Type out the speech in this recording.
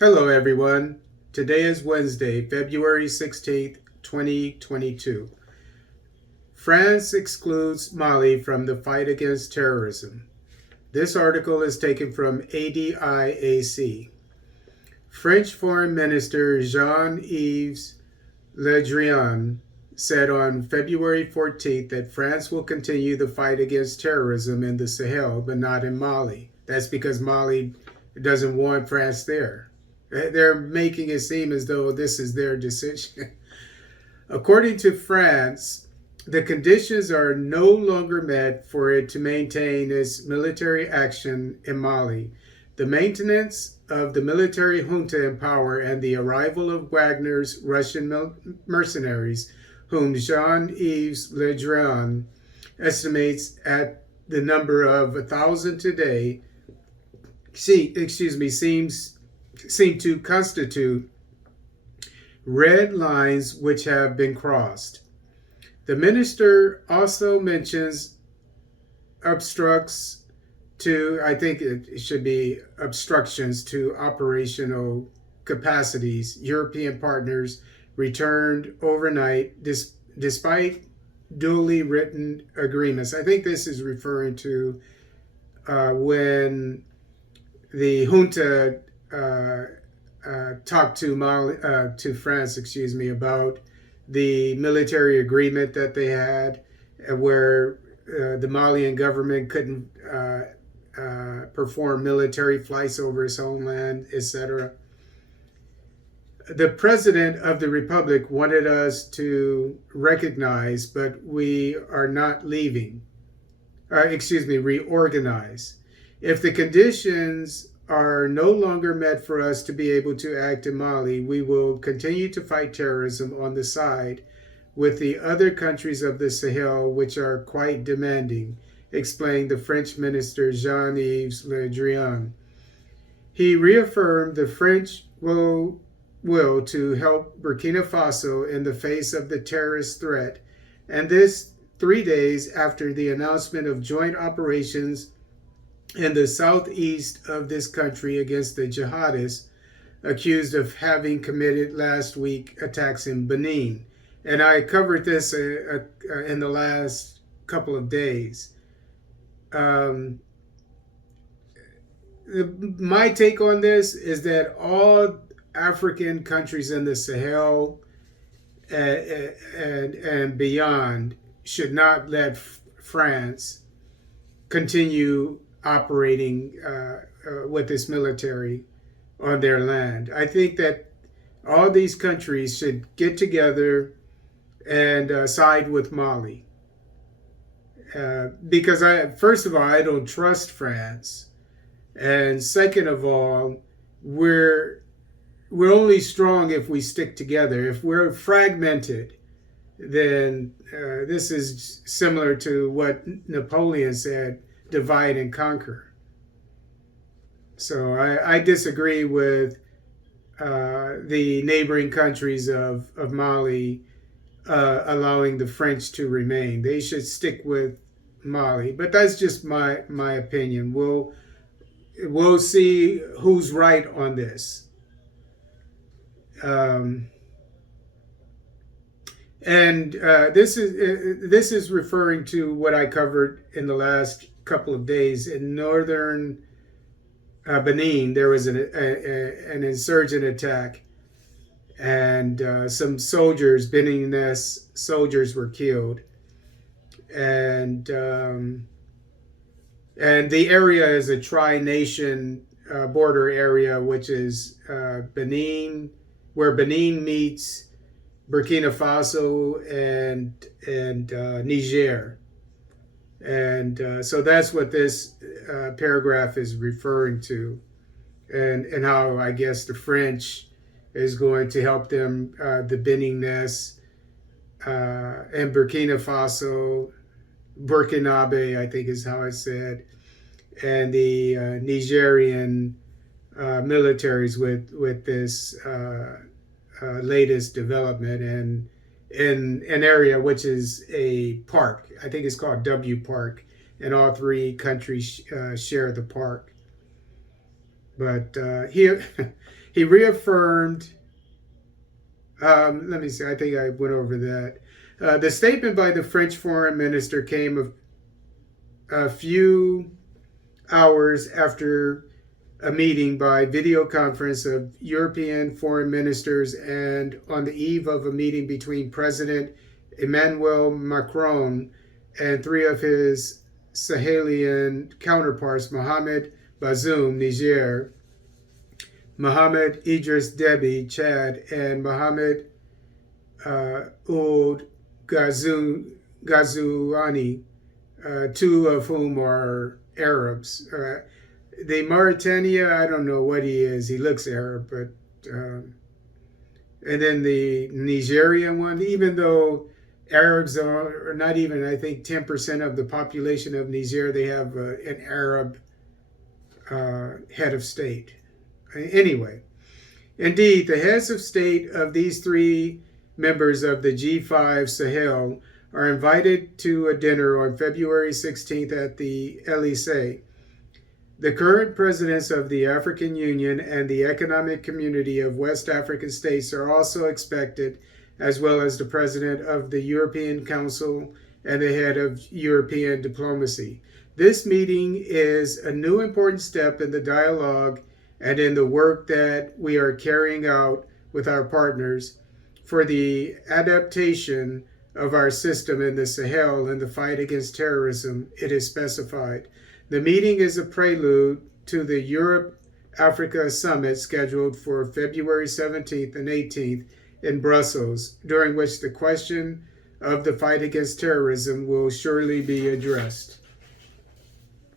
Hello, everyone. Today is Wednesday, February 16th, 2022. France excludes Mali from the fight against terrorism. This article is taken from ADIAC. French Foreign Minister Jean-Yves Le Drian said on February 14th that France will continue the fight against terrorism in the Sahel, but not in Mali. That's because Mali doesn't want France there. They're making it seem as though this is their decision. According to France, the conditions are no longer met for it to maintain its military action in Mali. The maintenance of the military junta in power and the arrival of Wagner's Russian mercenaries, whom Jean-Yves Le Drian estimates at the number of 1,000 today, seem to constitute red lines which have been crossed. The minister also mentions obstructs to, I think it should be obstructions to operational capacities. European partners returned overnight despite duly written agreements. I think this is referring to when the junta talked to France, about the military agreement that they had, where the Malian government couldn't perform military flights over its homeland, etc. The president of the republic wanted us to recognize, but we are not leaving. Reorganize. If the conditions are no longer met for us to be able to act in Mali, we will continue to fight terrorism on the side with the other countries of the Sahel, which are quite demanding, explained the French minister Jean-Yves Le Drian. He reaffirmed the French will to help Burkina Faso in the face of the terrorist threat, and this 3 days after the announcement of joint operations in the southeast of this country against the jihadists accused of having committed last week attacks in Benin. And I covered this in the last couple of days. My take on this is that all African countries in the Sahel and beyond should not let France continue operating with this military on their land. I think that all these countries should get together and side with Mali. Because first of all, I don't trust France. And second of all, we're only strong if we stick together. If we're fragmented, then this is similar to what Napoleon said, divide and conquer. So I disagree with the neighboring countries of Mali allowing the French to remain. They should stick with Mali. But that's just my opinion. We'll see who's right on this. This is referring to what I covered in the last couple of days. In northern Benin, there was an insurgent attack, and some soldiers, Beninese soldiers, were killed. And the area is a tri-nation border area, which is Benin, where Benin meets Burkina Faso and Niger. And so that's what this paragraph is referring to, and how I guess the French is going to help them, the Beninese and Burkina Faso, Burkinabe, I think is how it's said, and the Nigerian militaries with this latest development, and in an area which is a park. I think it's called W Park, and all three countries share the park. But he He reaffirmed, let me see, I think I went over that. The statement by the French foreign minister came a few hours after a meeting by video conference of European foreign ministers and on the eve of a meeting between President Emmanuel Macron and three of his Sahelian counterparts, Mohamed Bazoum, Niger, Mohamed Idris Deby, Chad, and Mohamed Ould Ghazouani, two of whom are Arabs. The Mauritania, I don't know what he is. He looks Arab, but and then the Nigerian one, even though Arabs are not even, I think, 10% of the population of Niger, they have an Arab head of state. Anyway, indeed, the heads of state of these three members of the G5 Sahel are invited to a dinner on February 16th at the Elysee. The current presidents of the African Union and the Economic Community of West African States are also expected, as well as the president of the European Council and the head of European diplomacy. This meeting is a new important step in the dialogue and in the work that we are carrying out with our partners for the adaptation of our system in the Sahel in the fight against terrorism, it is specified. The meeting is a prelude to the Europe-Africa Summit scheduled for February 17th and 18th in Brussels, during which the question of the fight against terrorism will surely be addressed.